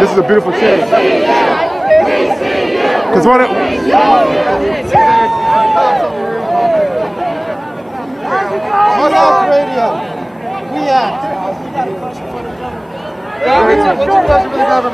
This is a beautiful change. Because what it... Radio. We act.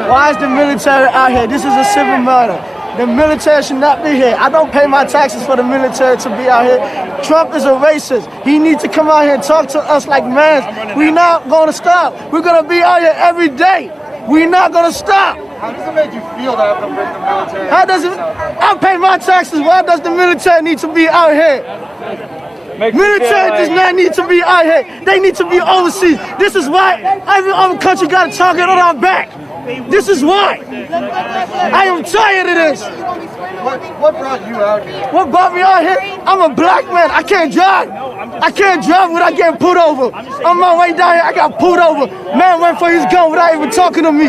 Why is the military out here? This is a civil murder. The military should not be here. I don't pay my taxes for the military to be out here. Trump is a racist. He needs to come out here and talk to us like men. We're not going to stop. We're going to be out here every day. We're not going to stop. How does it make you feel to have to bring the military? How does it? I pay my taxes. Why does the military need to be out here? Military does not need to be out here. They need to be overseas. This is why every other country got a target on our back. This is why. I am tired of this. What brought you out here? What brought me out here? I'm a black man. I can't drive. I can't drive without getting pulled over. On my way down here, I got pulled over. Man went for his gun without even talking to me.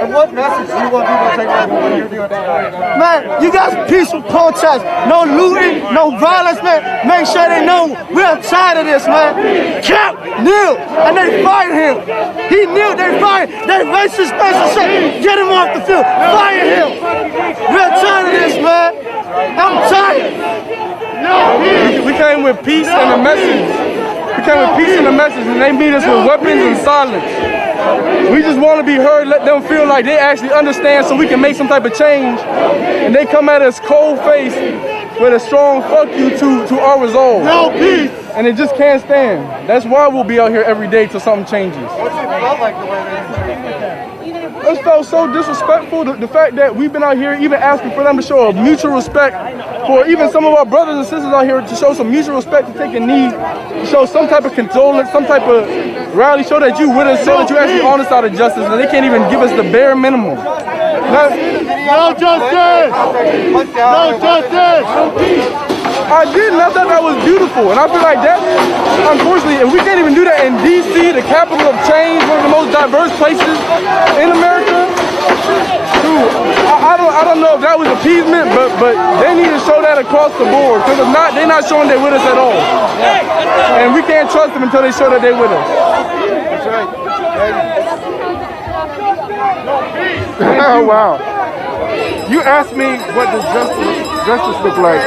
And what message do you want people to take away from what you're doing tonight? Man, you guys peaceful protest. No looting, no violence, man. Make sure they know we're tired of this, man. Cap knew, and they fired him. He knew they fired. They racist person said, get him off the field. Fire him. We're tired of this, man. I'm tired. We came with peace and a message. We came with peace and a message, and they meet us with weapons and silence. We just want to be heard, let them feel like they actually understand so we can make some type of change. And they come at us cold face with a strong fuck you to our resolve. No peace. And it just can't stand. That's why we'll be out here every day till something changes. What's it felt like the way they treated you? It felt so disrespectful, the fact that we've been out here even asking for them to show a mutual respect for even some of our brothers and sisters out here to show some mutual respect, to take a knee, to show some type of condolence, some type of rally, show that you with us, show that you're actually on the side of justice, and they can't even give us the bare minimum. No justice! No justice! I did, and I thought that was beautiful, and I feel like that, unfortunately, and we can't even do that in D.C., the capital of change, one of the most diverse places in America. Dude, I don't know if that was appeasement, but they need to show that across the board, because if not, they're not showing they're with us at all. And we can't trust them until they show that they're with us. That's right. Oh, wow. You asked me what does justice look like.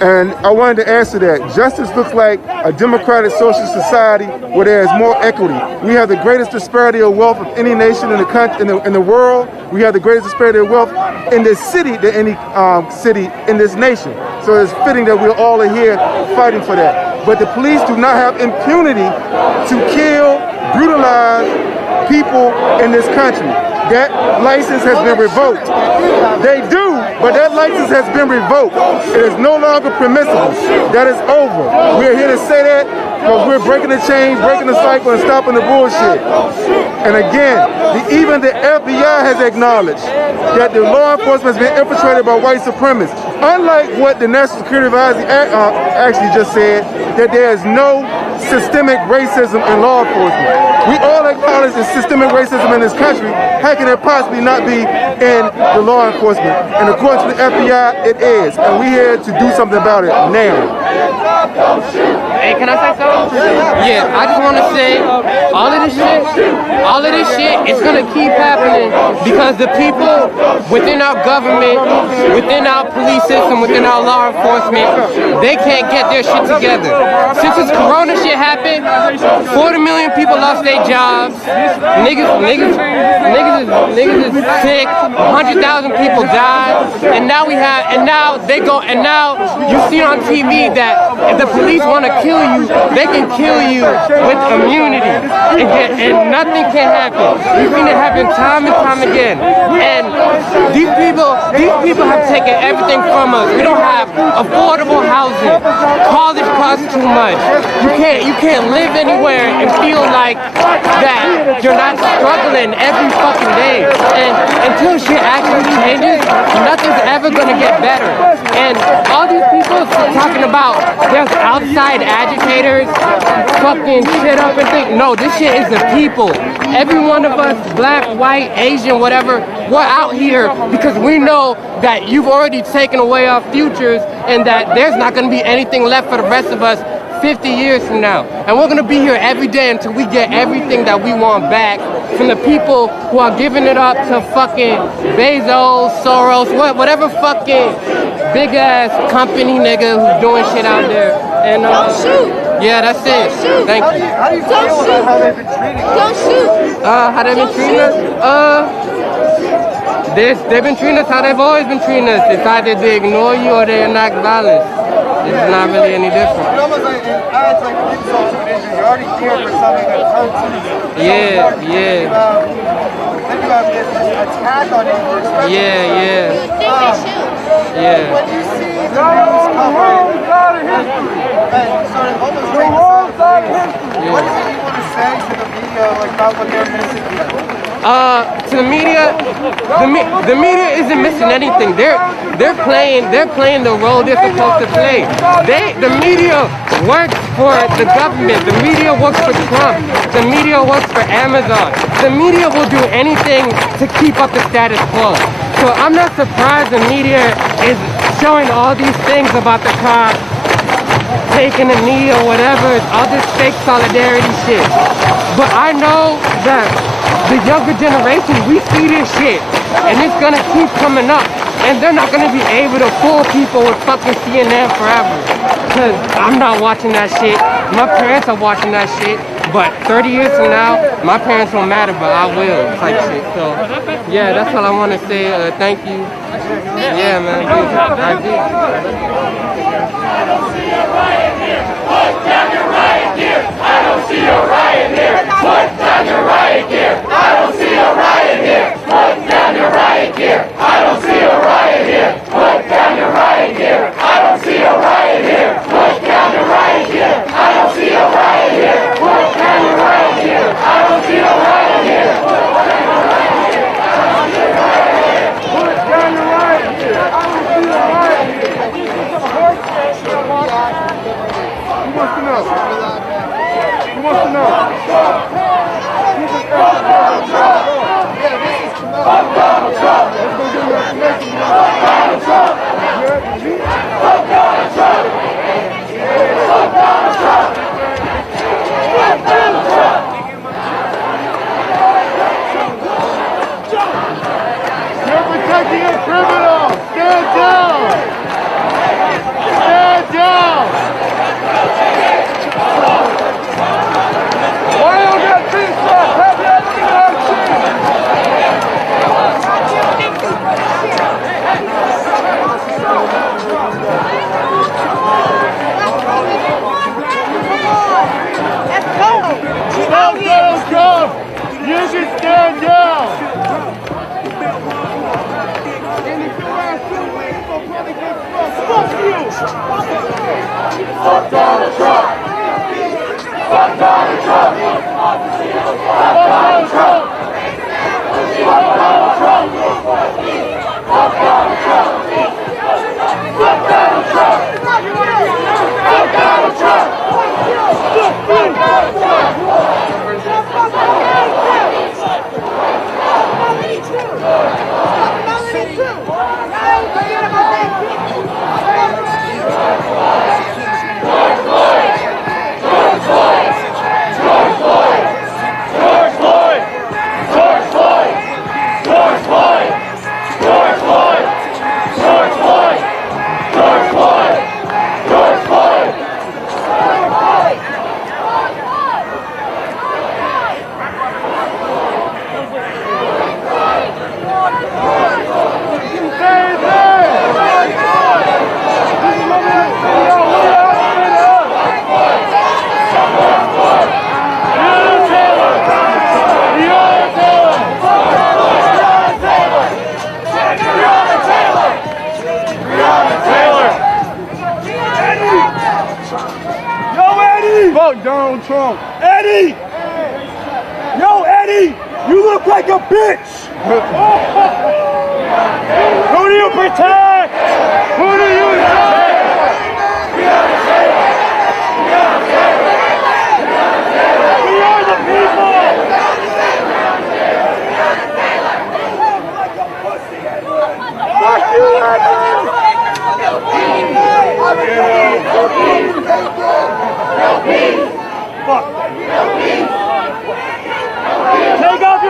And I wanted to answer that. Justice looks like a democratic social society where there is more equity. We have the greatest disparity of wealth of any nation in the country, in the world. We have the greatest disparity of wealth in this city than any city in this nation. So it's fitting that we're all here fighting for that. But the police do not have impunity to kill, brutalize people in this country. That license has been revoked. They do, but that license has been revoked. It is no longer permissible. That is over. We're here to say that because we're breaking the chain, breaking the cycle, and stopping the bullshit. And again, even the FBI has acknowledged that the law enforcement has been infiltrated by white supremacists. Unlike what the National Security Advisory actually just said, that there is no systemic racism in law enforcement. We all acknowledge the systemic racism in this country. How can it possibly not be in the law enforcement? And according to the FBI, it is. And we're here to do something about it now. Hey, can I say something? Yeah, I just want to say all of this shit is going to keep happening because the people within our government, within our police system, within our law enforcement, they can't get their shit together. Since this corona shit happened, 40 million people lost their jobs. Niggas is sick. 100,000 people died, and now you see on TV that if the police want to kill you, they can kill you with immunity, and nothing can happen. We've seen it happen time and time again. And these people have taken everything from us. We don't have affordable housing. College costs too much. You can't live anywhere and feel like that you're not struggling every fucking day. And until shit actually changes, nothing's ever gonna get better. And all these people talking about there's outside agitators fucking shit up and think, no, this shit is the people. Every one of us, black, white, Asian, whatever, we're out here because we know that you've already taken away our futures and that there's not gonna be anything left for the rest of us 50 years from now. And we're gonna be here every day until we get everything that we want back. from the people who are giving it up to fucking Bezos, Soros, whatever fucking big ass company nigga who's doing shit out there. And Don't shoot. yeah, that's it. Don't shoot. Thank you. How do you Don't feel shoot. about how they've been treating you? Don't shoot. How they been Don't treating us? They've been treating us how they've always been treating us. It's either they ignore you or they enact violence. It's not really any different. It's almost like it adds like insult to an injury. You're already here for something that hurts you. Yeah. Think about getting attacked on you. Yeah. You think they shoot. Yeah. When you see the news covering and sort of almost take the side of history, what is it you want to say to the media like about what they're missing here? To the media, the media isn't missing anything. They're playing the role they're supposed to play. The media works for the government. The media works for Trump. The media works for Amazon. The media will do anything to keep up the status quo. So I'm not surprised the media is showing all these things about the cops taking a knee or whatever, all this fake solidarity shit. But I know that the younger generation, we see this shit, and it's gonna keep coming up, and they're not gonna be able to fool people with fucking CNN forever. Cause I'm not watching that shit. My parents are watching that shit, but 30 years from now, my parents won't matter, but I will, type shit. So, yeah, that's all I want to say. Thank you. Yeah, man. I do. I don't see a riot here. Put down your riot gear. I don't see a riot here. Put down your riot gear. I don't see a riot here. Put down your riot gear. I don't see a riot here. Put down your riot gear. I don't see a riot here. Put down your riot gear. I don't see a riot here. Put down your riot gear. I don't see a riot here. Put down your riot gear. I don't see a riot here. Put down your riot gear. I don't see a riot here. Who wants to know? Who wants to know? Fuck Donald Trump! Let's go get your information. Fuck Donald Trump! Fuck Donald Trump! Fuck Donald Trump! Fuck Donald Trump! You're protecting a criminal! Stand down! Stand down! Why don't that thing stop? Have that thing on Stop Donald Trump! You should stand down! And if your ass still waiting for public response, fuck you! Fuck Donald Trump! Fuck Donald Trump! Fuck Donald Trump! Fuck Donald Trump! Fuck Donald Trump! Fuck Donald Trump! Fuck Donald Trump! Fuck Donald Trump! Fuck Donald Trump. Eddie! Yo, Eddie! You look like a bitch! Who do you protect? Who do you protect? We are the people! Fuck you, Eddie! Fuck. Take off your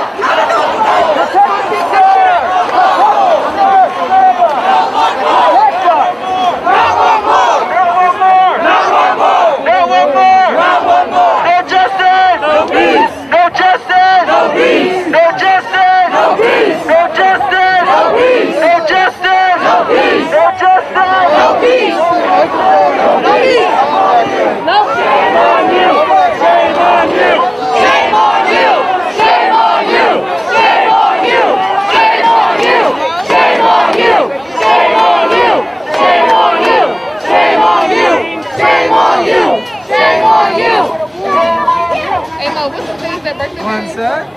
One sec.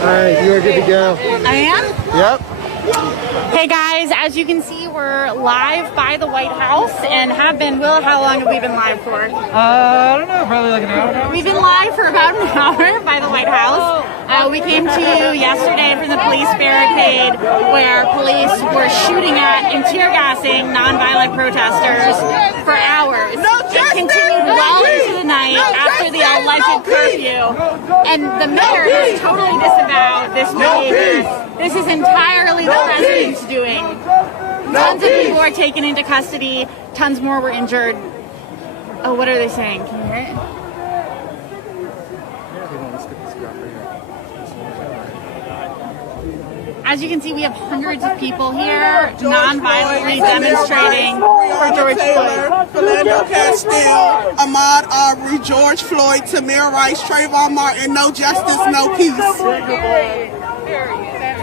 Alright, you are good to go. I am? Yep. Hey guys, as you can see, we're live by the White House and have been. Will, how long have we been live for? I don't know, probably like an hour. We've been live for about an hour by the White House. We came to you yesterday from the police barricade where police were shooting at and tear gassing nonviolent protesters for hours. It continued well into the night after the alleged curfew, and the mayor has totally disavowed this behavior. This is entirely the president's doing. Tons of people were taken into custody. Tons more were injured. Oh, what are they saying? Can you hear it? As you can see, we have hundreds of people here non-violently demonstrating for George Floyd. Philando Castile, Ahmaud Arbery, George Floyd, Tamir Rice, Trayvon Martin, no justice, no peace.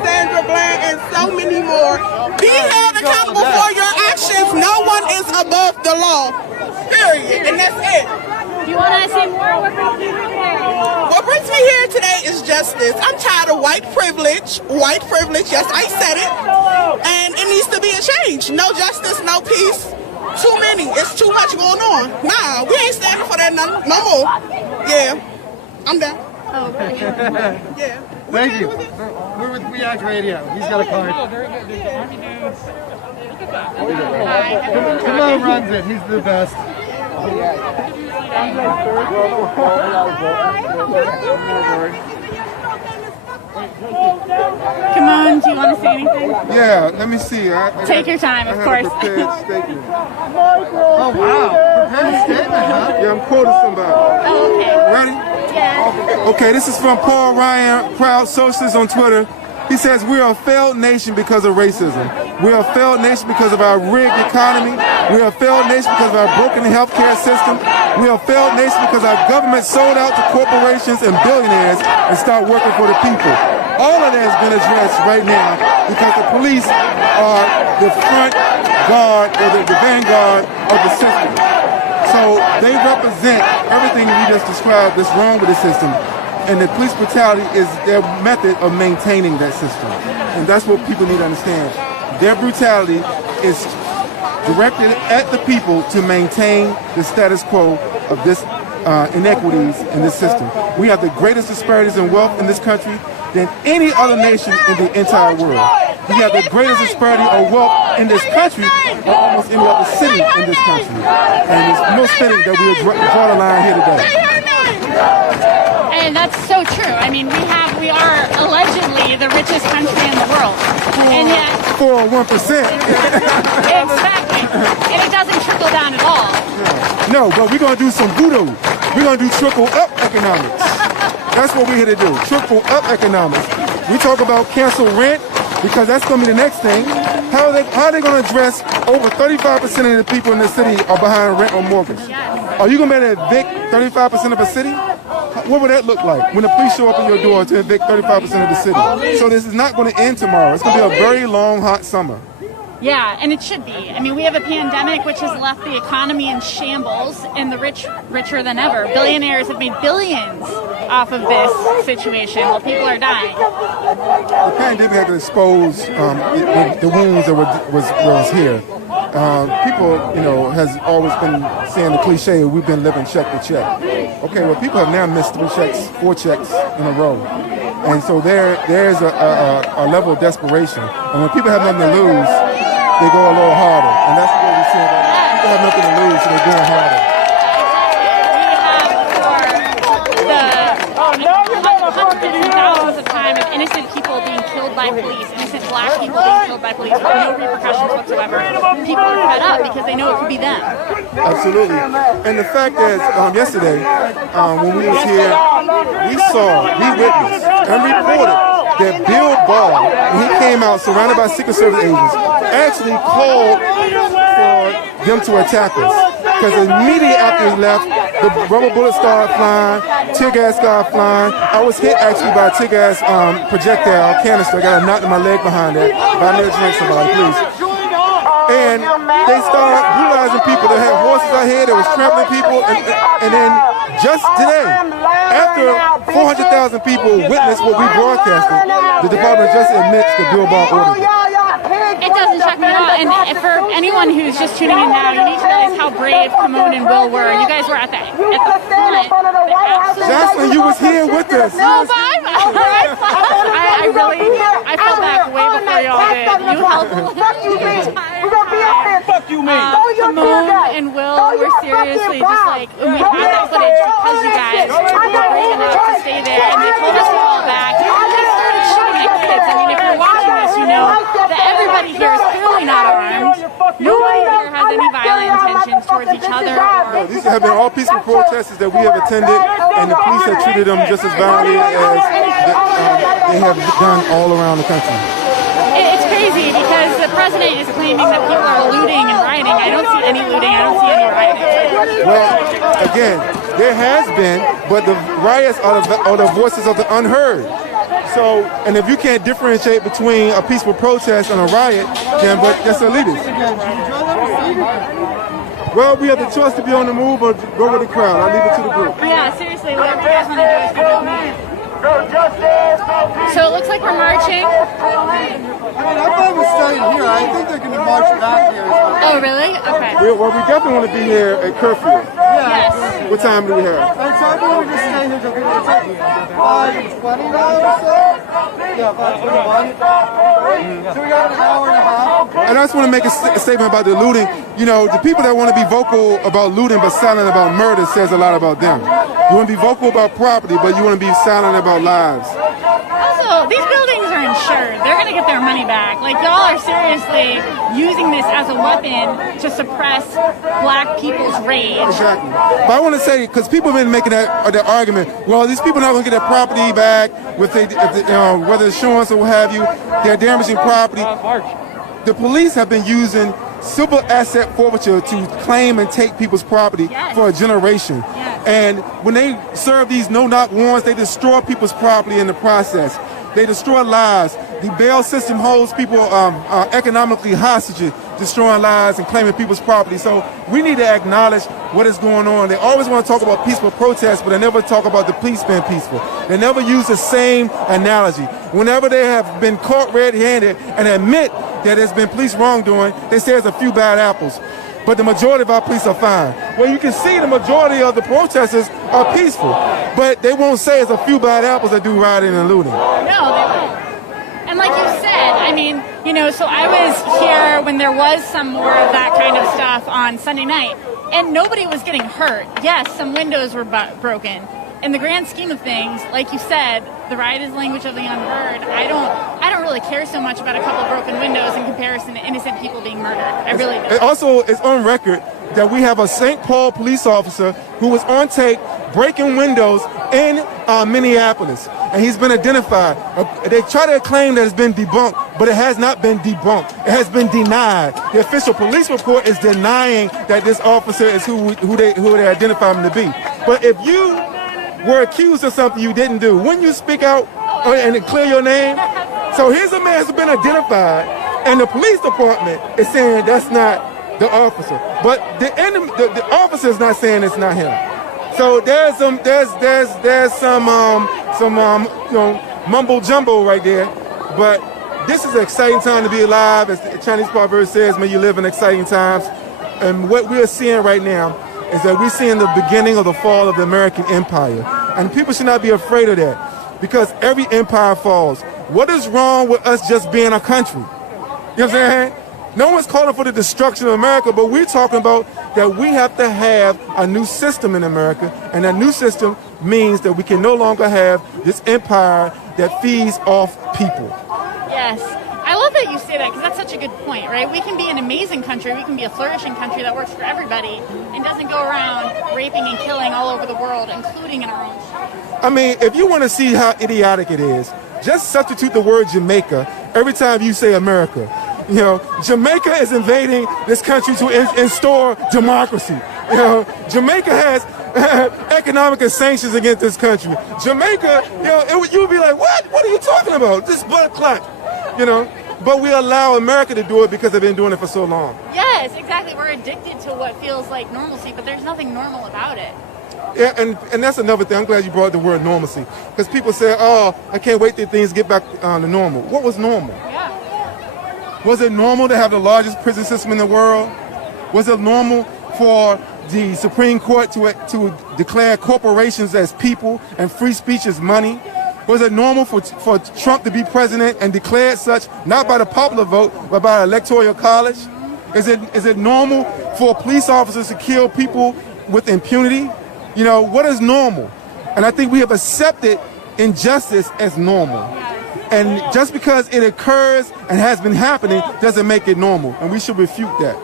Sandra Bland, and so many more. Be held accountable for your actions. No one is above the law. Period. And that's it. Do you want to say more? What brings you here? What brings me here today is justice. I'm tired of white privilege. White privilege, yes, I said it. And it needs to be a change. No justice, no peace. Too many. It's too much going on. Nah, we ain't standing for that no more. Yeah, I'm done. Oh, okay. Yeah. Thank you. We're with React Radio. He's got a card. Come runs it. He's the best. Come on, do you want to say anything? Yeah, let me see. Take your time, of course. Prepared statement. Oh, wow. Prepared statement, huh? Yeah, I'm quoting somebody. Oh, okay. Ready? Yeah. Okay, this is from Paul Ryan, Proud Socialist on Twitter. He says, "We are a failed nation because of racism. We are a failed nation because of our rigged economy. We are a failed nation because of our broken healthcare system. We are a failed nation because our government sold out to corporations and billionaires and started working for the people." All of that has been addressed right now because the police are the front guard or the vanguard of the system. So they represent everything we just described that's wrong with the system. And the police brutality is their method of maintaining that system. And that's what people need to understand. Their brutality is directed at the people to maintain the status quo of this inequities in this system. We have the greatest disparities in wealth in this country than any other nation in the entire world. We have the greatest disparity of wealth in this country than almost any other city in this country. And it's most fitting that we draw the line here today. And that's so true. I mean, we are allegedly the richest country in the world. And yet... For 1%. Exactly. And it doesn't trickle down at all. No, but we're going to do some voodoo. We're going to do trickle-up economics. That's what we're here to do, trickle-up economics. We talk about cancel rent, because that's going to be the next thing. How are they going to address over 35% of the people in the city are behind rent or mortgage? Are you going to be able to evict 35% of a city? What would that look like when the police show up at your door to evict 35% of the city? So this is not going to end tomorrow. It's going to be a very long, hot summer. Yeah, and it should be. I mean, we have a pandemic which has left the economy in shambles, and the rich richer than ever. Billionaires have made billions off of this situation while people are dying. The pandemic had to expose the wounds that was here. People, has always been saying the cliche, we've been living check to check. Okay, well, people have now missed 4 checks in a row. And so there's a level of desperation. And when people have nothing to lose, they go a little harder. And that's what we're seeing right now. People have nothing to lose, so they're going harder. Hundreds and thousands of times of innocent people being killed by police, innocent black people being killed by police with no repercussions whatsoever. People are fed up because they know it could be them. Absolutely. And the fact is, yesterday, when we was here, we witnessed and reported that Bill Barr, when he came out surrounded by Secret Service agents, actually called for them to attack us. Because immediately after he left, the rubber bullets started flying, tear gas started flying. I was hit actually by a tear gas projectile canister. I got a knot in my leg behind that. But I never drink somebody, please. and they started brutalizing people. They had horses out here, they was trampling people, and then just today, after 400,000 people witnessed what we broadcasted, the Department of Justice admits the Billboard ordered it. It doesn't shock me at all. And for anyone who's just tuning in now, you need to realize how brave Kimon and Will were. You guys were at the front. Jocelyn, you was here with us. No, but I felt back way before y'all did. You held the entire Fuck you, me. Kimon and Will were seriously just like, and we had that footage because you guys were brave enough to stay there, and they told us to fall back. They started shooting at kids. I mean, if you're watching this, you know that everybody here is clearly not armed. Nobody here has any violent intentions towards each other. No, these have been all peaceful protests that we have attended, and the police have treated them just as violently as they have done all around the country. It's crazy because the president is claiming that people are looting and rioting. I don't see any looting. I don't see any rioting. Well, again, there has been, but the riots are the voices of the unheard. So, and if you can't differentiate between a peaceful protest and a riot, then that's elitist. Well, we have the choice to be on the move or go with the crowd. I'll leave it to the group. Yeah, seriously, whatever you guys want to do is go with me. So it looks like we're marching. I mean, I'm fine with staying here. I think they're going to march back here. Oh, really? Okay. Well, we definitely want to be here at curfew. Yes. What time do we have? Alright, so I'm going to just stay here till 5:20 now or so? Yeah, 5:21. So we got an hour and a half. And I just want to make a statement about the looting. You know, the people that want to be vocal about looting but silent about murder says a lot about them. You want to be vocal about property, but you want to be silent about lives. Also, these buildings are insured. They're going to get their money back. Like, y'all are seriously using this as a weapon to suppress black people's rage. Exactly. But I want to say, because people have been making that argument, well, these people are not going to get their property back, whether it's insurance or what have you, they're damaging property. The police have been using civil asset forfeiture to claim and take people's property for a generation. And when they serve these no-knock warrants, they destroy people's property in the process. They destroy lives. The bail system holds people economically hostage, destroying lives and claiming people's property. So we need to acknowledge what is going on. They always want to talk about peaceful protests, but they never talk about the police being peaceful. They never use the same analogy. Whenever they have been caught red-handed and admit that there's been police wrongdoing, they say there's a few bad apples. But the majority of our police are fine. Well, you can see the majority of the protesters are peaceful, but they won't say it's a few bad apples that do rioting and looting. No, they won't. And like you said, I mean, you know, so I was here when there was some more of that kind of stuff on Sunday night, and nobody was getting hurt. Yes, some windows were broken. In the grand scheme of things, like you said, the riot is the language of the unheard. I don't really care so much about a couple of broken windows in comparison to innocent people being murdered. I really don't. It also is on record that we have a St. Paul police officer who was on tape breaking windows in Minneapolis, and he's been identified. They try to claim that it's been debunked, but it has not been debunked. It has been denied. The official police report is denying that this officer is who they identify him to be. But if you were accused of something you didn't do, wouldn't you speak out and clear your name? So here's a man who's been identified, and the police department is saying that's not the officer, but the officer is not saying it's not him. So there's some mumbo jumbo right there. But this is an exciting time to be alive, as the Chinese proverb says, "May you live in exciting times." And what we are seeing right now is that we're seeing the beginning of the fall of the American empire. And people should not be afraid of that, because every empire falls. What is wrong with us just being a country? You know what I'm saying? No one's calling for the destruction of America, but we're talking about that we have to have a new system in America, and that new system means that we can no longer have this empire that feeds off people. Yes. I love that you say that, because that's such a good point, right? We can be an amazing country, we can be a flourishing country that works for everybody and doesn't go around raping and killing all over the world, including in our own country. I mean, if you want to see how idiotic it is, just substitute the word Jamaica every time you say America. You know, Jamaica is invading this country to install democracy. You know, Jamaica has economic sanctions against this country. Jamaica, you know, you would be like, what? What are you talking about? This blood clot, you know. But we allow America to do it because they've been doing it for so long. Yes, exactly. We're addicted to what feels like normalcy, but there's nothing normal about it. Yeah, and that's another thing. I'm glad you brought the word normalcy. Because people say, oh, I can't wait till things get back to normal. What was normal? Yeah. Was it normal to have the largest prison system in the world? Was it normal for the Supreme Court to declare corporations as people and free speech as money? Was it normal for Trump to be president and declared such, not by the popular vote, but by the Electoral College? Is it normal for police officers to kill people with impunity? You know, what is normal? And I think we have accepted injustice as normal. And just because it occurs and has been happening doesn't make it normal. And we should refute that.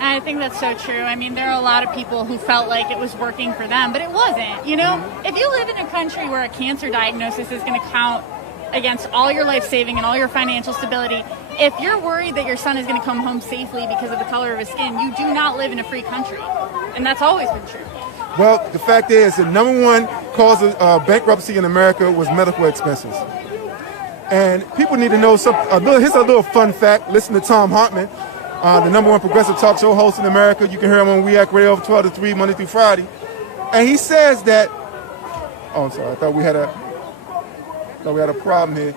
I think that's so true. I mean, there are a lot of people who felt like it was working for them, but it wasn't. You know, if you live in a country where a cancer diagnosis is going to count against all your life saving and all your financial stability, if you're worried that your son is going to come home safely because of the color of his skin, you do not live in a free country. And that's always been true. Well, the fact is, the number one cause of bankruptcy in America was medical expenses. And people need to know here's a little fun fact. Listen to Tom Hartman, the number one progressive talk show host in America. You can hear him on We Act Radio 12 to 3, Monday through Friday. And he says that, oh, I'm sorry, I thought we had a problem here.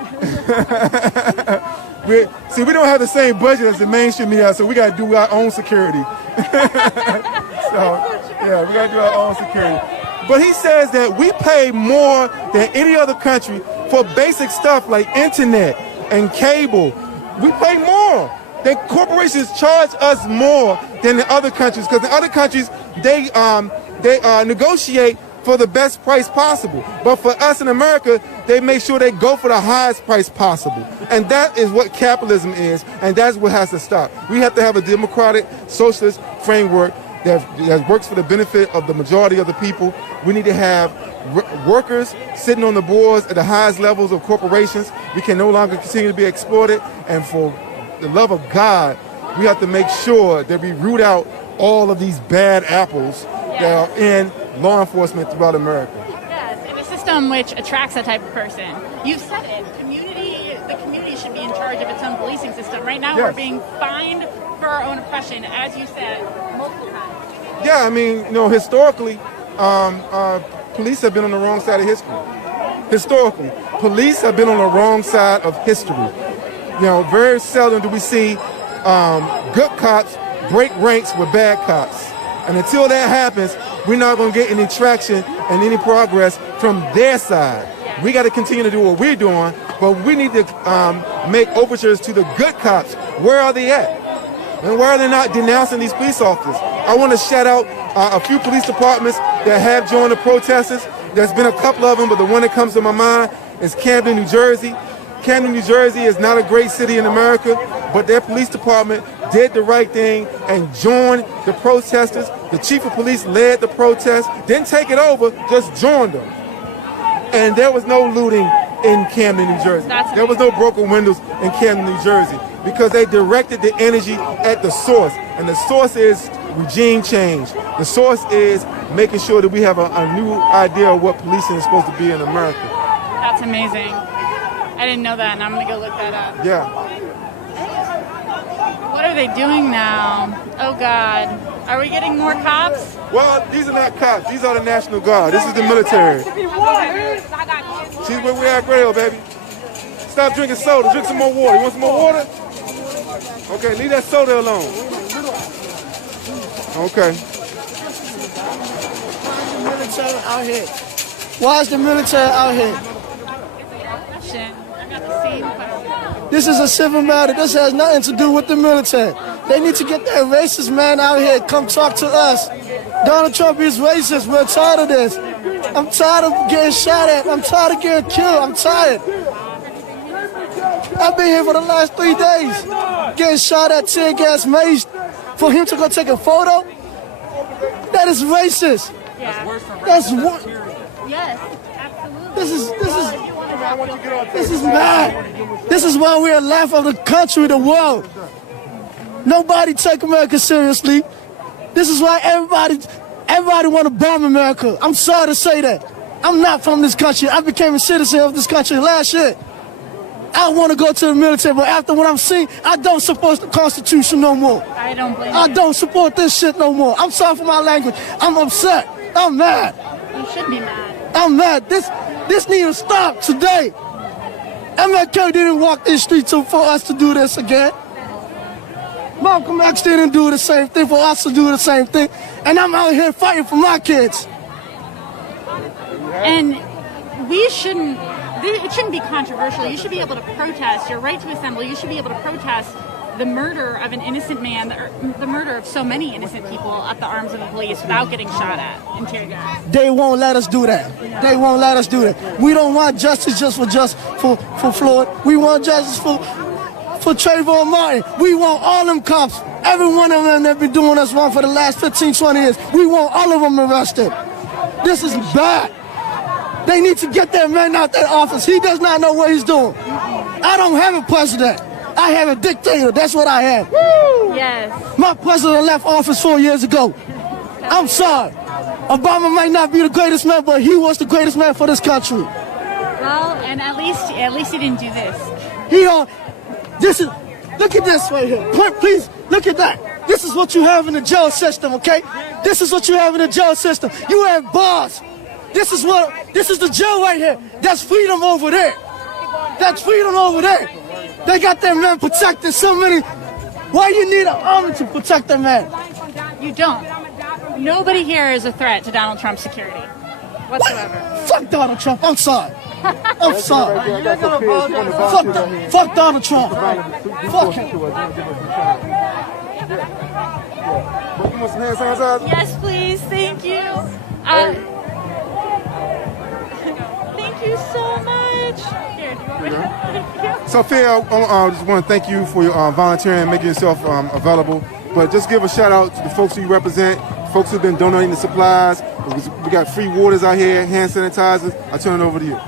We don't have the same budget as the mainstream media, so we got to do our own security. Yeah, we got to do our own security. But he says that we pay more than any other country for basic stuff like internet and cable. We pay more. The corporations charge us more than the other countries, because the other countries, they negotiate for the best price possible. But for us in America, they make sure they go for the highest price possible. And that is what capitalism is, and that's what has to stop. We have to have a democratic, socialist framework that works for the benefit of the majority of the people. We need to have workers sitting on the boards at the highest levels of corporations. We can no longer continue to be exploited. And for the love of God, we have to make sure that we root out all of these bad apples that are in law enforcement throughout America. Yes, in a system which attracts that type of person. You've said it. The community should be in charge of its own policing system. Right now, we're being fined for our own oppression, as you said, multiple times. Yeah, I mean, historically, police have been on the wrong side of history. Historically, police have been on the wrong side of history. Very seldom do we see good cops break ranks with bad cops. And until that happens, we're not going to get any traction and any progress from their side. We got to continue to do what we're doing, but we need to make overtures to the good cops. Where are they at? And why are they not denouncing these police officers? I want to shout out a few police departments that have joined the protesters. There's been a couple of them, but the one that comes to my mind is Camden, New Jersey. Camden, New Jersey is not a great city in America, but their police department did the right thing and joined the protesters. The chief of police led the protest, didn't take it over, just joined them. And there was no looting in Camden, New Jersey. There was no broken windows in Camden, New Jersey, because they directed the energy at the source. And the source is regime change. The source is making sure that we have a new idea of what policing is supposed to be in America. That's amazing. I didn't know that, and I'm going to go look that up. Yeah. What are they doing now? Oh, God. Are we getting more cops? Well, these are not cops. These are the National Guard. This is the military. She's where we at, Grail, baby. Stop drinking soda. Drink some more water. You want some more water? Okay, leave that soda alone. Okay. Why is the military out here? This is a civil matter. This has nothing to do with the military. They need to get that racist man out here. Come talk to us. Donald Trump is racist. We're tired of this. I'm tired of getting shot at. I'm tired of getting killed. I'm tired. I've been here for the last 3 days. Getting shot at, tear gas, maced. For him to go take a photo? That is racist. Yeah. That's what. Yes, absolutely. This is bad. This is why we're laugh of the country, the world. Nobody take America seriously. This is why everybody want to bomb America. I'm sorry to say that. I'm not from this country. I became a citizen of this country last year. I want to go to the military, but after what I'm seeing, I don't support the Constitution no more. I don't blame I you. don't support this shit no more. I'm sorry for my language. I'm upset. I'm mad. You should be mad. I'm mad. This needs to stop today. MLK didn't walk these streets for us to do this again. Malcolm X didn't do the same thing for us to do the same thing. And I'm out here fighting for my kids. And it shouldn't be controversial. You should be able to protest your right to assemble. You should be able to protest the murder of an innocent man, the murder of so many innocent people at the arms of the police without getting shot at and tear gas. They won't let us do that. They won't let us do that. We don't want justice just for Floyd. We want justice for Trayvon Martin. We want all them cops, every one of them that been doing us wrong for the last 15, 20 years. We want all of them arrested. This is bad. They need to get that man out that office. He does not know what he's doing. I don't have a president. I have a dictator. That's what I have. Woo! Yes. My president left office 4 years ago. I'm sorry. Obama might not be the greatest man, but he was the greatest man for this country. Well, and at least he didn't do this. Look at this right here. Please, look at that. This is what you have in the jail system, okay? This is what you have in the jail system. You have bars. This is the jail right here. That's freedom over there. That's freedom over there. They got that man protected so many. Why you need an army to protect that man? You don't. Nobody here is a threat to Donald Trump's security whatsoever. Fuck Donald Trump. I'm sorry. I'm sorry. Fuck Donald Trump. Fuck him. Yes, please. Thank you. Thank you so much. Here, do you want me to? So, Faye, I just want to thank you for your volunteering and making yourself available. But just give a shout out to the folks who you represent, folks who've been donating the supplies. We got free waters out here, hand sanitizers. I turn it over to you.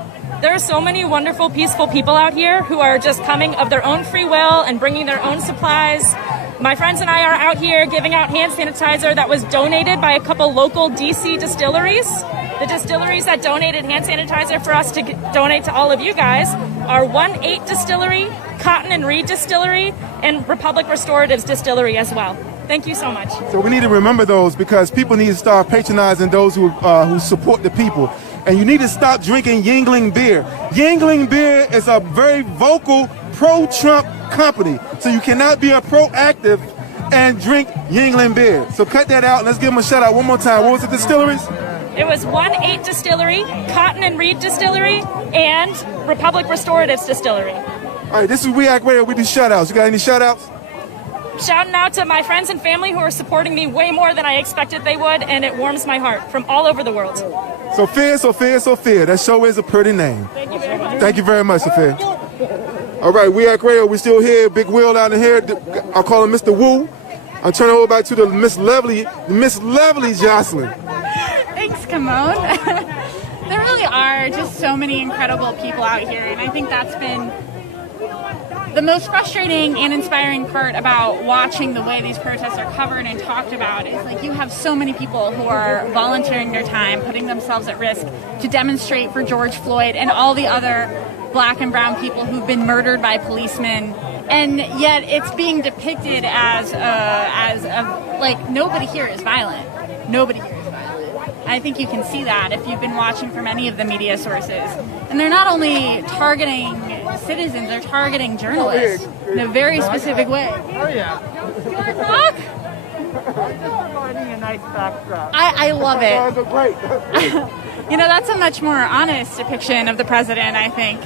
There are so many wonderful, peaceful people out here who are just coming of their own free will and bringing their own supplies. My friends and I are out here giving out hand sanitizer that was donated by a couple local DC distilleries. The distilleries that donated hand sanitizer for us to donate to all of you guys are 1-8 Distillery, Cotton and Reed Distillery, and Republic Restoratives Distillery as well. Thank you so much. So we need to remember those because people need to start patronizing those who support the people. And you need to stop drinking Yingling beer. Yingling beer is a very vocal pro-Trump company. So you cannot be a proactive and drink Yingling beer. So cut that out and let's give them a shout out one more time. What was the distilleries? It was 1-8 Distillery, Cotton and Reed Distillery, and Republic Restoratives Distillery. All right, this is We Act Radio. We do shout outs. You got any shout outs? Shouting out to my friends and family who are supporting me way more than I expected they would, and it warms my heart from all over the world. Sophia. That show is a pretty name. Thank you very much. Thank you very much, Sophia. All right, We Act Radio. We still here. Big Will down here. I'll call him Mr. Wu. I'll turn it over back to the Miss Lovely Jocelyn. Thanks, Kimon. There really are just so many incredible people out here, and I think that's been the most frustrating and inspiring part about watching the way these protests are covered and talked about is like you have so many people who are volunteering their time, putting themselves at risk to demonstrate for George Floyd and all the other black and brown people who've been murdered by policemen. And yet it's being depicted as like nobody here is violent. Nobody here is violent. I think you can see that if you've been watching from any of the media sources. And they're not only targeting citizens, they're targeting journalists in a very specific way. Oh yeah. Fuck! I love it. You know, that's a much more honest depiction of the president, I think.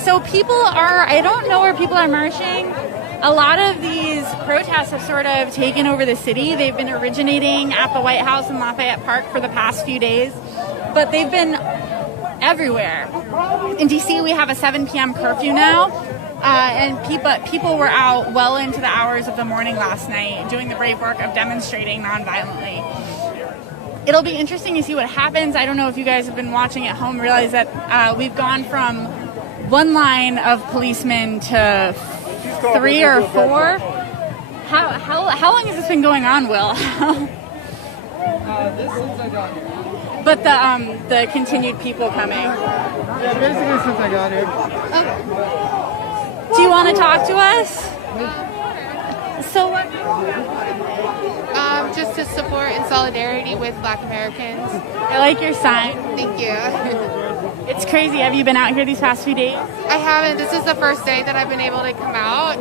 So people are, I don't know where people are marching. A lot of these protests have sort of taken over the city. They've been originating at the White House in Lafayette Park for the past few days, but they've been everywhere. In DC, we have a 7 p.m. curfew now, and people were out well into the hours of the morning last night doing the brave work of demonstrating nonviolently. It'll be interesting to see what happens. I don't know if you guys have been watching at home, realize that we've gone from one line of policemen to 3 or 4. How long has this been going on, Will? This since I got here. but the continued people coming. Yeah, basically since I got here. Do you want to talk to us? So what? Just to support in solidarity with Black Americans. I like your sign. Thank you. It's crazy. Have you been out here these past few days? I haven't. This is the first day that I've been able to come out,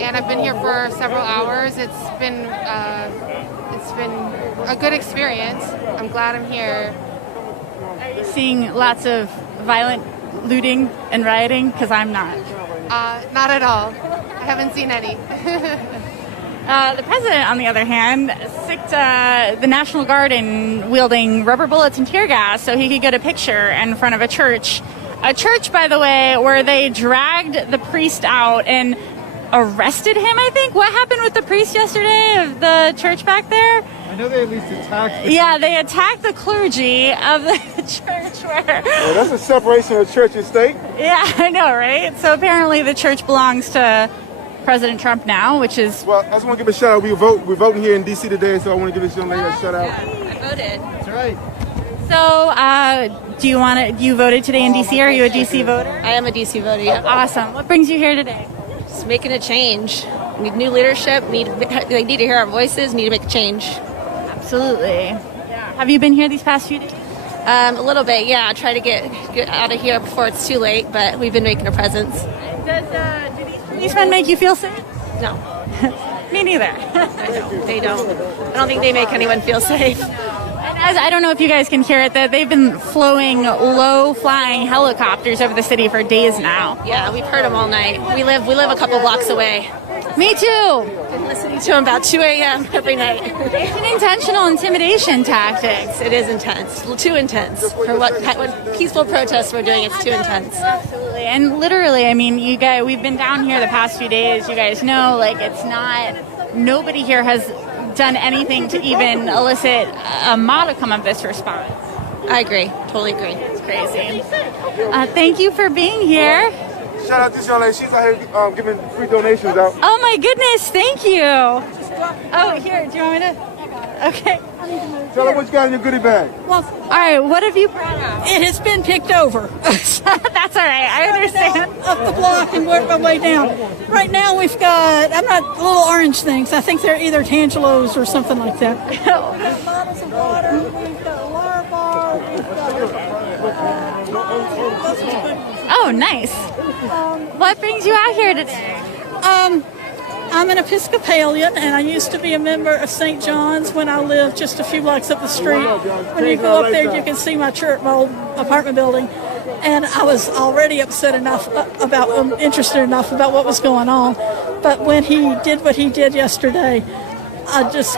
and I've been here for several hours. It's been a good experience. I'm glad I'm here. Are you seeing lots of violent looting and rioting? Because I'm not. Not at all. I haven't seen any. The president, on the other hand, sicked the National Guard in wielding rubber bullets and tear gas so he could get a picture in front of a church. A church, by the way, where they dragged the priest out and arrested him, I think. What happened with the priest yesterday of the church back there? I know they at least attacked the Yeah, they attacked the clergy of the church where... Well, that's a separation of church and state. Yeah, I know, right? So apparently the church belongs to President Trump now, which is... Well, I just want to give a shout out. We're voting here in D.C. today, so I want to give this young lady a shout out. I voted. That's right. So, you voted today in D.C.? Are you a D.C. voter? I am a DC voter, yeah. Awesome. What brings you here today? Just making a change. We need new leadership. They need to hear our voices. Need to make a change. Absolutely. Have you been here these past few days? A little bit, yeah. I try to get out of here before it's too late, but we've been making a presence. Do these policemen make you feel safe? No. Me neither. They don't. I don't think they make anyone feel safe. As I don't know if you guys can hear it, that they've been flowing low-flying helicopters over the city for days now. Yeah, we've heard them all night. We live a couple blocks away. Me too. Been listening to them about 2 a.m. every night. It's an intentional intimidation tactic. It is intense. Too intense. For what peaceful protests we're doing, it's too intense. Absolutely. And literally, I mean, you guys, we've been down here the past few days. You guys know, like, it's not, nobody here has done anything to even elicit a modicum of this response. I agree. Totally agree. It's crazy. Thank you for being here. Shout out to this young lady. She's out here giving free donations out. Oh my goodness, thank you. Oh, here, do you want me to? Okay. Tell her what you got in your goodie bag. Well, all right, what have you brought out? It has been picked over. That's all right, I understand. Up the block and work my way down. Right now we've got, I'm not, little orange things. I think they're either Tangelos or something like that. We've got bottles of water, we've got a water bar, we've got... Oh, nice. What brings you out here today? I'm an Episcopalian, and I used to be a member of St. John's when I lived just a few blocks up the street. When you go up there, you can see my church, my old apartment building. And I was already upset enough interested enough about what was going on. But when he did what he did yesterday, that was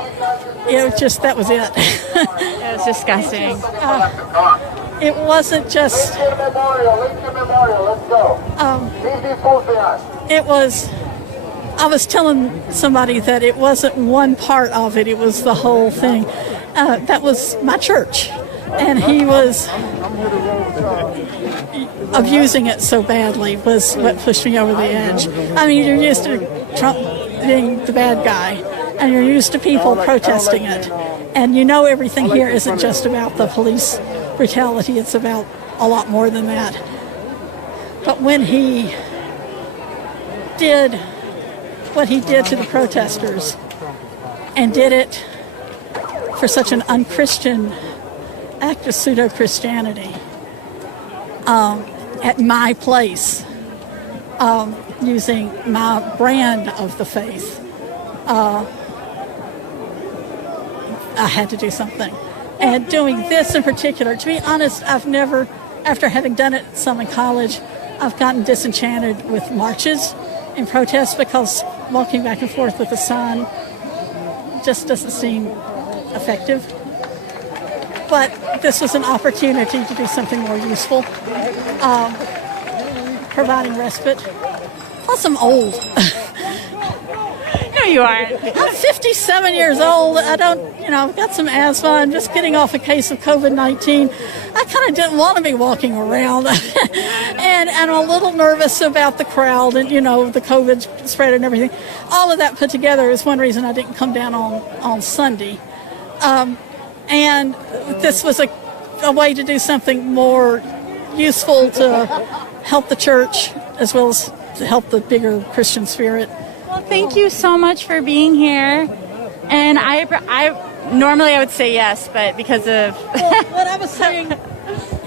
it. It was disgusting. It wasn't just... It was... I was telling somebody that it wasn't one part of it, it was the whole thing. That was my church, and he was abusing it so badly was what pushed me over the edge. I mean, you're used to Trump being the bad guy, and you're used to people protesting it, and you know everything here isn't just about the police brutality, it's about a lot more than that. But when he did what he did to the protesters and did it for such an unchristian act of pseudo-Christianity at my place, using my brand of the faith, I had to do something. And doing this in particular, to be honest, I've never, after having done it some in college, I've gotten disenchanted with marches and protests because walking back and forth with a sign just doesn't seem effective. But this was an opportunity to do something more useful, providing respite. Plus, I'm old. No, you aren't. I'm 57 years old. I've got some asthma. I'm just getting off a case of COVID-19. I kind of didn't want to be walking around. and I'm a little nervous about the crowd and, the COVID spread and everything. All of that put together is one reason I didn't come down on Sunday. And this was a way to do something more useful to help the church as well as to help the bigger Christian spirit. Well, thank you so much for being here. And I normally I would say yes, but because of... Well, what I was saying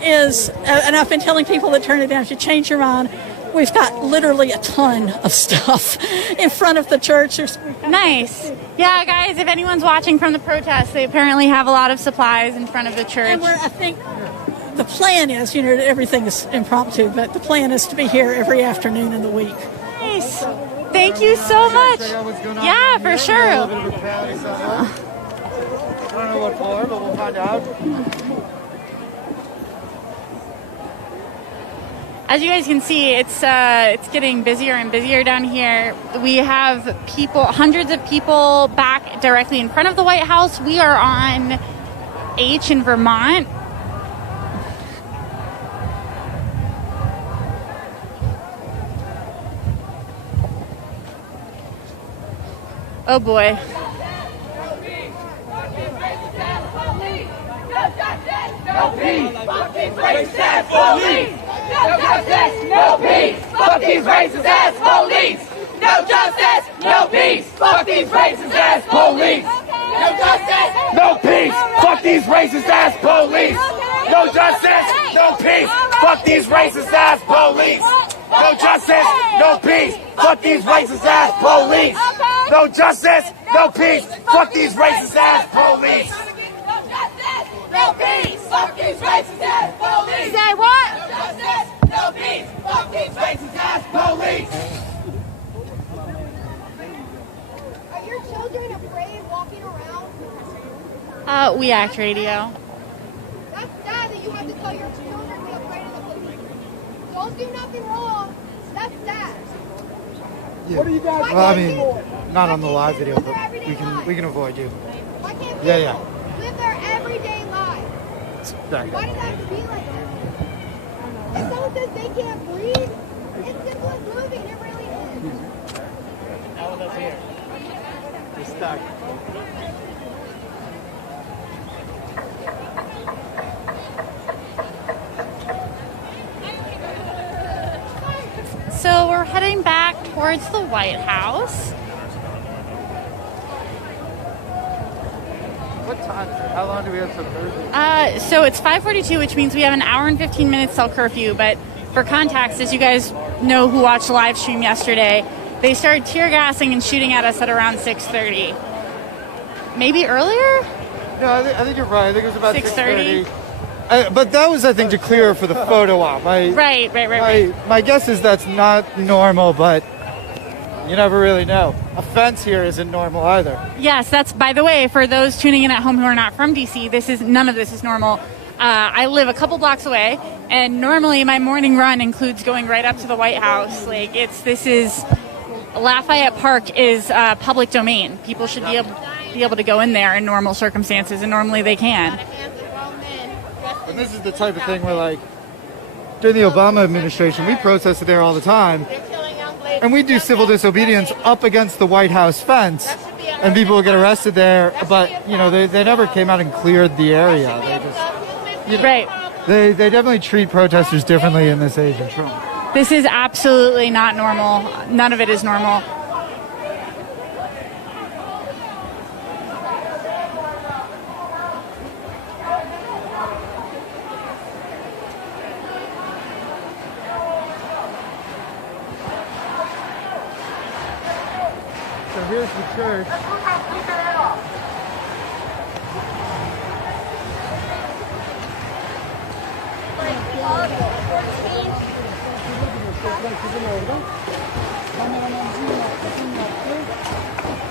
is, and I've been telling people that turn it down, if you change your mind, we've got literally a ton of stuff in front of the church. Nice. Yeah, guys, if anyone's watching from the protest, they apparently have a lot of supplies in front of the church. And I think the plan is, everything is impromptu, but the plan is to be here every afternoon in the week. Nice. Thank you so much. Yeah, for sure. I don't know what for, but we'll find out. As you guys can see, it's getting busier and busier down here. We have hundreds of people back directly in front of the White House. We are on H in Vermont. Oh boy. No peace, fuck these racist ass police. No justice, no peace, fuck these racist ass police. No justice, no peace, fuck these racist ass police. No justice, no peace, fuck these racist ass police. No justice, no peace, fuck these racist ass police. No justice, no peace, fuck these racist ass police. No justice, no peace, fuck these racist ass police. No peace, fuck these racist ass police. Say what? No justice, no peace, fuck these racist ass police. Are your children afraid walking around? We act radio. That's sad that you have to tell your children to be afraid of the police. Don't do nothing wrong. That's sad. Yeah. What are you guys well, I mean, not on the live video, but we can avoid you. Why can't Yeah. live their everyday lives? Sorry. Why does it have to be like that? If someone says they can't breathe, it's simple as moving. It really is. All of us here. You're stuck. So we're heading back towards the White House. What time? How long do we have till Thursday? So it's 5:42, which means we have an hour and 15 minutes till curfew. But for context, as you guys know who watched the live stream yesterday, they started tear gassing and shooting at us at around 6:30. Maybe earlier? No, I think you're right. I think it was about 6:30. But that was, I think, to clear for the photo op. Right. My guess is that's not normal, but you never really know. A fence here isn't normal either. Yes, that's, by the way, for those tuning in at home who are not from DC, none of this is normal. I live a couple blocks away, and normally my morning run includes going right up to the White House. Lafayette Park is public domain. People should be able to go in there in normal circumstances, and normally they can. And this is the type of thing where, during the Obama administration, we protested there all the time. And we do civil disobedience up against the White House fence. And people would get arrested there. But, they never came out and cleared the area. They definitely treat protesters differently in this age of Trump. This is absolutely not normal. None of it is normal. So here's the church.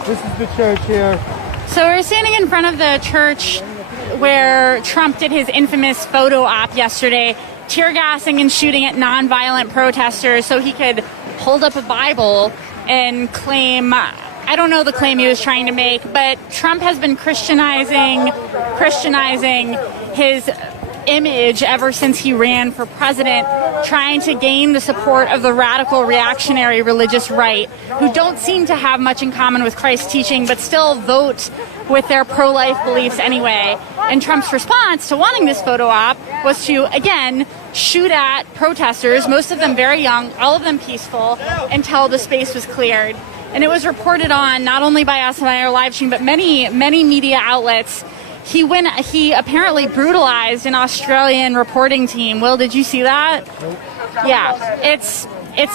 This is the church here. So we're standing in front of the church where Trump did his infamous photo op yesterday, tear gassing and shooting at nonviolent protesters so he could hold up a Bible and claim, I don't know the claim he was trying to make, but Trump has been Christianizing his image ever since he ran for president, trying to gain the support of the radical reactionary religious right, who don't seem to have much in common with Christ's teaching, but still vote with their pro-life beliefs anyway. And Trump's response to wanting this photo op was to, again, shoot at protesters, most of them very young, all of them peaceful, until the space was cleared. And it was reported on not only by us and our live stream, but many media outlets. He apparently brutalized an Australian reporting team. Will, did you see that? Yeah, it's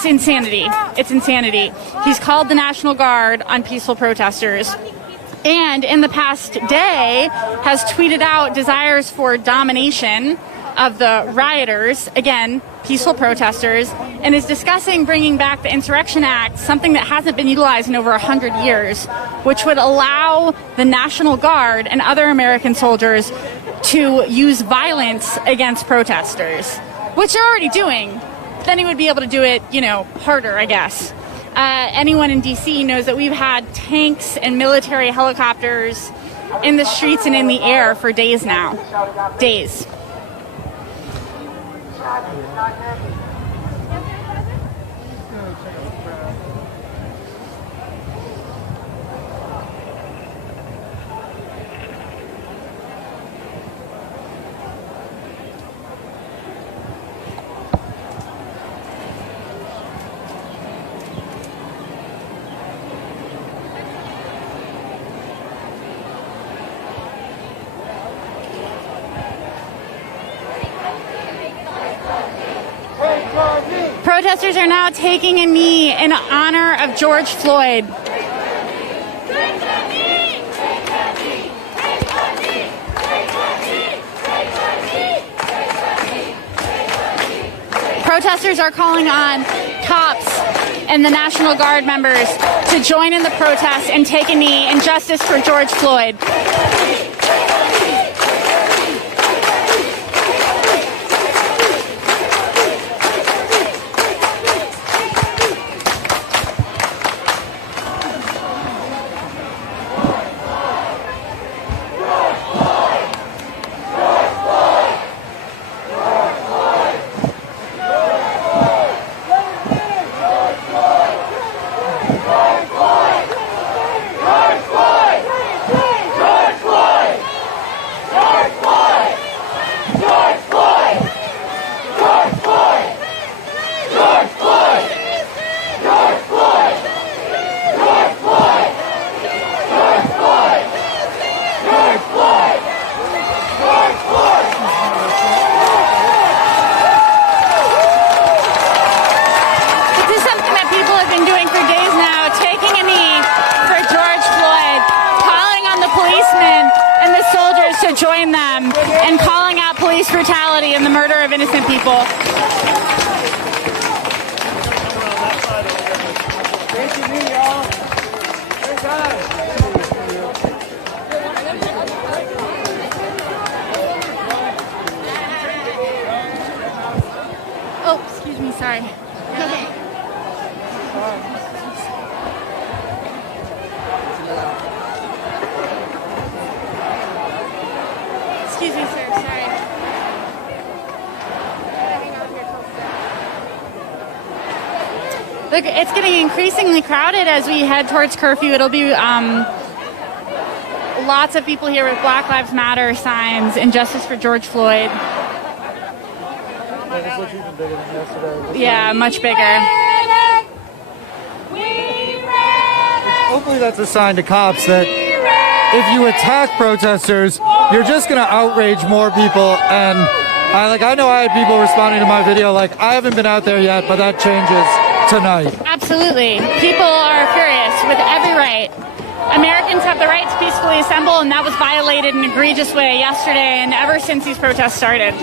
insanity. It's insanity. He's called the National Guard on peaceful protesters. And in the past day has tweeted out desires for domination of the rioters, again, peaceful protesters, and is discussing bringing back the Insurrection Act, something that hasn't been utilized in over 100 years, which would allow the National Guard and other American soldiers to use violence against protesters, which they're already doing. Then he would be able to do it, harder, I guess. Anyone in D.C. knows that we've had tanks and military helicopters in the streets and in the air for days now. Days. Protesters are now taking a knee in honor of George Floyd. Protesters are calling on cops and the National Guard members to join in the protest and take a knee in justice for George Floyd. Join them and calling out police brutality and the murder of innocent people. Oh, excuse me, sorry. Excuse me, sir. Sorry. Look, it's getting increasingly crowded as we head towards curfew. It'll be lots of people here with Black Lives Matter signs and justice for George Floyd. Yeah, much bigger. Hopefully that's a sign to cops that if you attack protesters, you're just going to outrage more people. And I know I had people responding to my video like, I haven't been out there yet, but that changes tonight. Absolutely. People are furious with every right. Americans have the right to peacefully assemble, and that was violated in an egregious way yesterday and ever since these protests started.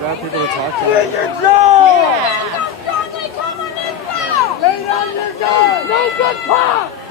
Bad people to talk to. Get your job! good cop!